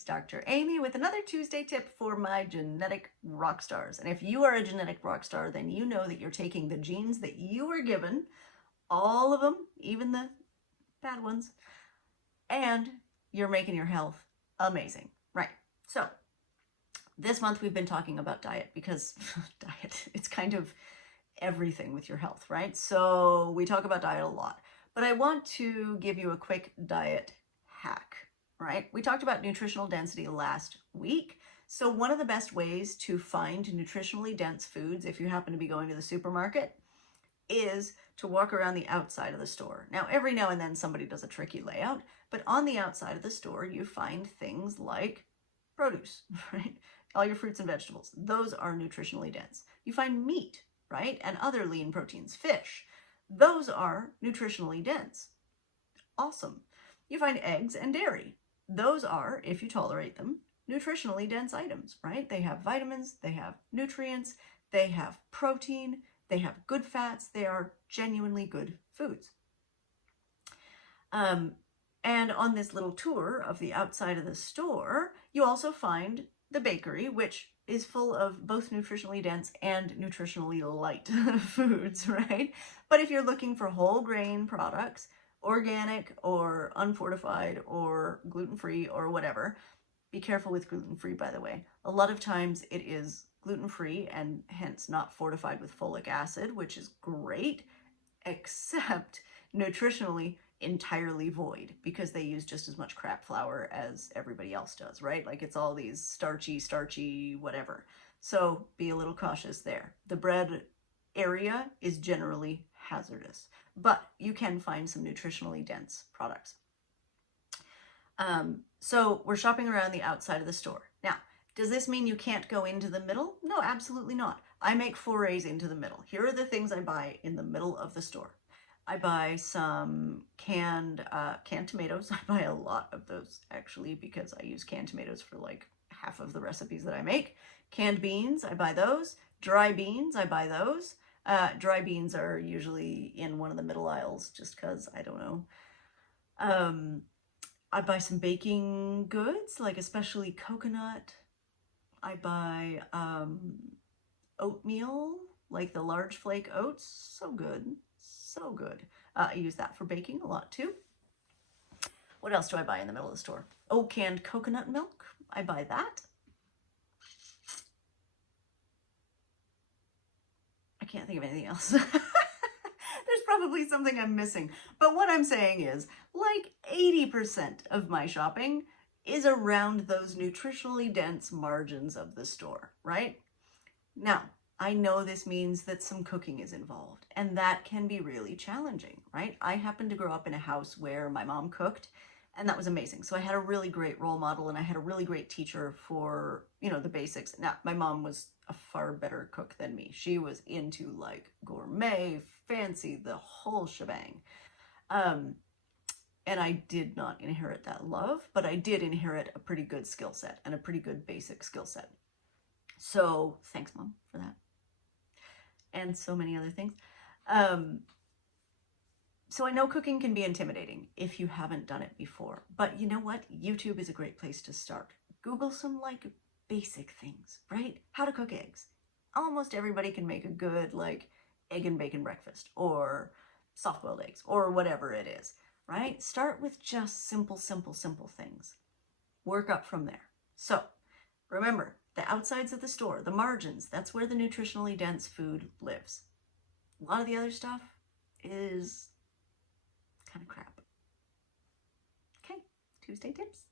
it's Dr. Amy with another Tuesday tip for my Genetic Rockstars. And if you are a Genetic Rockstar, then you know that you're taking the genes that you were given, all of them, even the bad ones, and you're making your health amazing, right? So this month we've been talking about diet because diet, it's kind of everything with your health, right? So we talk about diet a lot, but I want to give you a quick diet hack, right? We talked about nutritional density last week. So one of the best ways to find nutritionally dense foods, if you happen to be going to the supermarket, is to walk around the outside of the store. Now, every now and then somebody does a tricky layout, but on the outside of the store, you find things like produce, right? All your fruits and vegetables. Those are nutritionally dense. You find meat, right? And other lean proteins, fish. Those are nutritionally dense. Awesome. You find eggs and dairy. Those are, if you tolerate them, nutritionally dense items, right? They have vitamins, they have nutrients, they have protein, they have good fats. They are genuinely good foods. And on this little tour of the outside of the store, you also find the bakery, which is full of both nutritionally dense and nutritionally light foods, right? But if you're looking for whole grain products, organic or unfortified or gluten-free or whatever, be careful with gluten-free, by the way. A lot of times it is gluten-free and hence not fortified with folic acid, which is great, except nutritionally entirely void because they use just as much crap flour as everybody else does, right? Like it's all these starchy, whatever. So be a little cautious there. The bread area is generally hazardous, but you can find some nutritionally dense products. So we're shopping around the outside of the store. Now, does this mean you can't go into the middle? No, absolutely not. I make forays into the middle. Here are the things I buy in the middle of the store. I buy some canned tomatoes. I buy a lot of those actually because I use canned tomatoes for like half of the recipes that I make. Canned beans, I buy those. Dry beans, I buy those. Dry beans are usually in one of the middle aisles just because, I don't know. I buy some baking goods, like especially coconut. I buy oatmeal, like the large flake oats. So good, so good. I use that for baking a lot too. What else do I buy in the middle of the store? Oh, canned coconut milk. I buy that. I can't think of anything else. There's probably something I'm missing. But what I'm saying is, like 80% of my shopping is around those nutritionally dense margins of the store, right? Now, I know this means that some cooking is involved, and that can be really challenging, right? I happened to grow up in a house where my mom cooked, and that was amazing. So I had a really great role model, and I had a really great teacher for, the basics. Now, my mom was a far better cook than me. She was into like gourmet, fancy, the whole shebang. And I did not inherit that love, but I did inherit a pretty good skill set and a pretty good basic skill set. So thanks, Mom, for that. And so many other things. So I know cooking can be intimidating if you haven't done it before, but you know what? YouTube is a great place to start. Google some like basic things, right? How to cook eggs. Almost everybody can make a good like egg and bacon breakfast or soft-boiled eggs or whatever it is, right? Start with just simple things. Work up from there. So remember, the outsides of the store, the margins, that's where the nutritionally dense food lives. A lot of the other stuff is kind of crap. Okay, Tuesday tips.